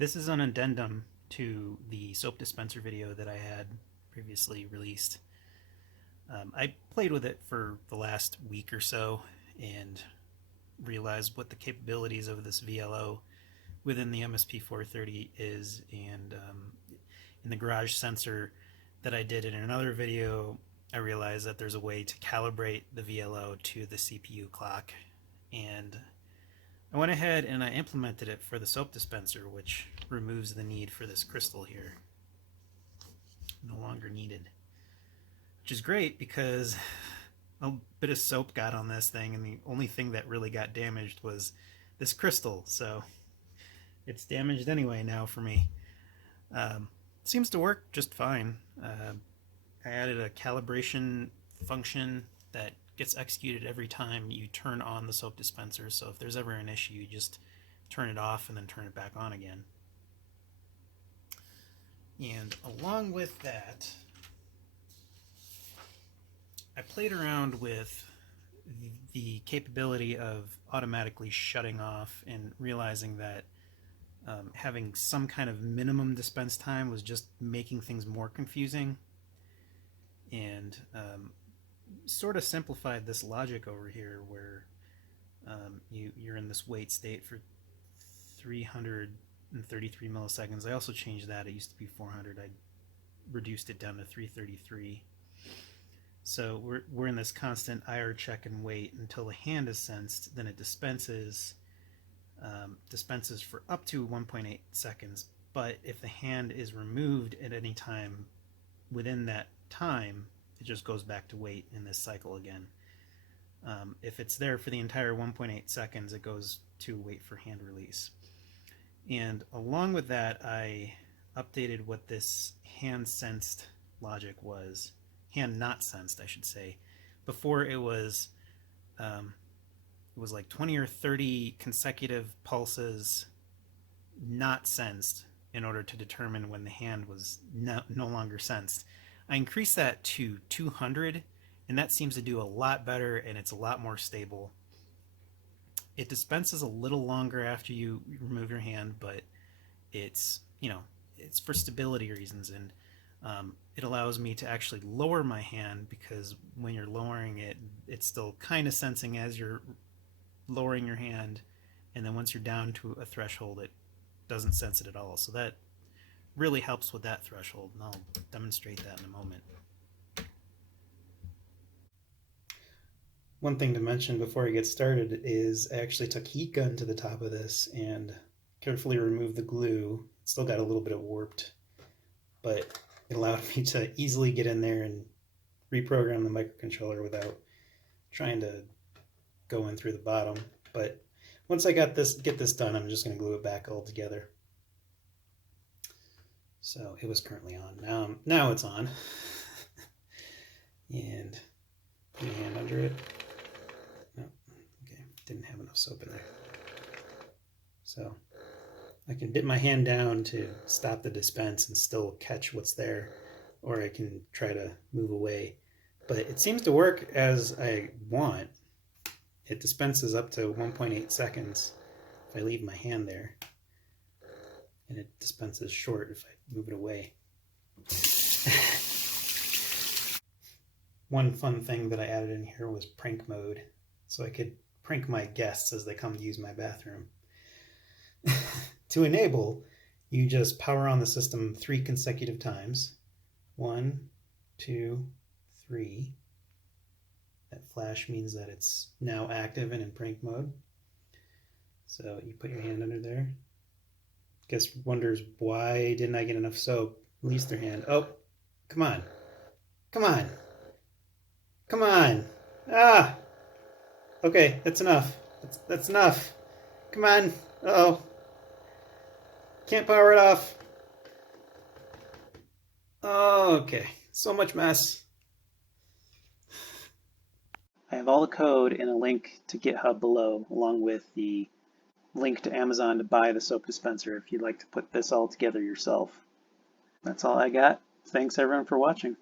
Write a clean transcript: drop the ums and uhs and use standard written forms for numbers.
This is an addendum to the soap dispenser video that I had previously released. I played with it for the last week or so and realized what the capabilities of this VLO within the MSP430 is, and in the garage sensor that I did in another video, I realized that there's a way to calibrate the VLO to the CPU clock, and I went ahead and I implemented it for the soap dispenser, which removes the need for this crystal here. No longer needed. Which is great because a bit of soap got on this thing, and the only thing that really got damaged was this crystal, so it's damaged anyway now for me. Seems to work just fine. I added a calibration function that gets executed every time you turn on the soap dispenser, so if there's ever an issue, you just turn it off and then turn it back on again. And along with that, I played around with the capability of automatically shutting off and realizing that having some kind of minimum dispense time was just making things more confusing, and sort of simplified this logic over here where you're in this wait state for 333 milliseconds. I also changed that. It used to be 400. I reduced it down to 333. So we're in this constant IR check and wait until the hand is sensed. Then it dispenses for up to 1.8 seconds. But if the hand is removed at any time within that time, it just goes back to wait in this cycle again. If it's there for the entire 1.8 seconds, it goes to wait for hand release. And along with that, I updated what this hand sensed logic was. Hand not sensed, I should say. Before it was like 20 or 30 consecutive pulses not sensed in order to determine when the hand was no longer sensed. I increased that to 200, and that seems to do a lot better, and it's a lot more stable. It dispenses a little longer after you remove your hand, but it's for stability reasons, and it allows me to actually lower my hand, because when you're lowering it, it's still kind of sensing as you're lowering your hand, and then once you're down to a threshold, it doesn't sense it at all. So that really helps with that threshold, and I'll demonstrate that in a moment. One thing to mention before I get started is I actually took heat gun to the top of this and carefully removed the glue. It still got a little bit of warped, but it allowed me to easily get in there and reprogram the microcontroller without trying to go in through the bottom. But once I get this done, I'm just going to glue it back all together. So it was currently on. Now it's on. And put your hand under it. Oh, okay, didn't have enough soap in there. So I can dip my hand down to stop the dispense and still catch what's there, or I can try to move away. But it seems to work as I want. It dispenses up to 1.8 seconds if I leave my hand there, and it dispenses short if I move it away. One fun thing that I added in here was prank mode, so I could prank my guests as they come to use my bathroom. To enable, you just power on the system 3 consecutive times. 1, 2, 3. That flash means that it's now active and in prank mode. So you put your hand under there. Guest wonders, why didn't I get enough soap? Release their hand. Oh, come on. Come on. Come on. Ah! Okay, that's enough. That's enough. Come on. Uh-oh. Can't power it off. Oh, okay. So much mess. I have all the code in a link to GitHub below, along with the link to Amazon to buy the soap dispenser if you'd like to put this all together yourself. That's all I got. Thanks everyone for watching.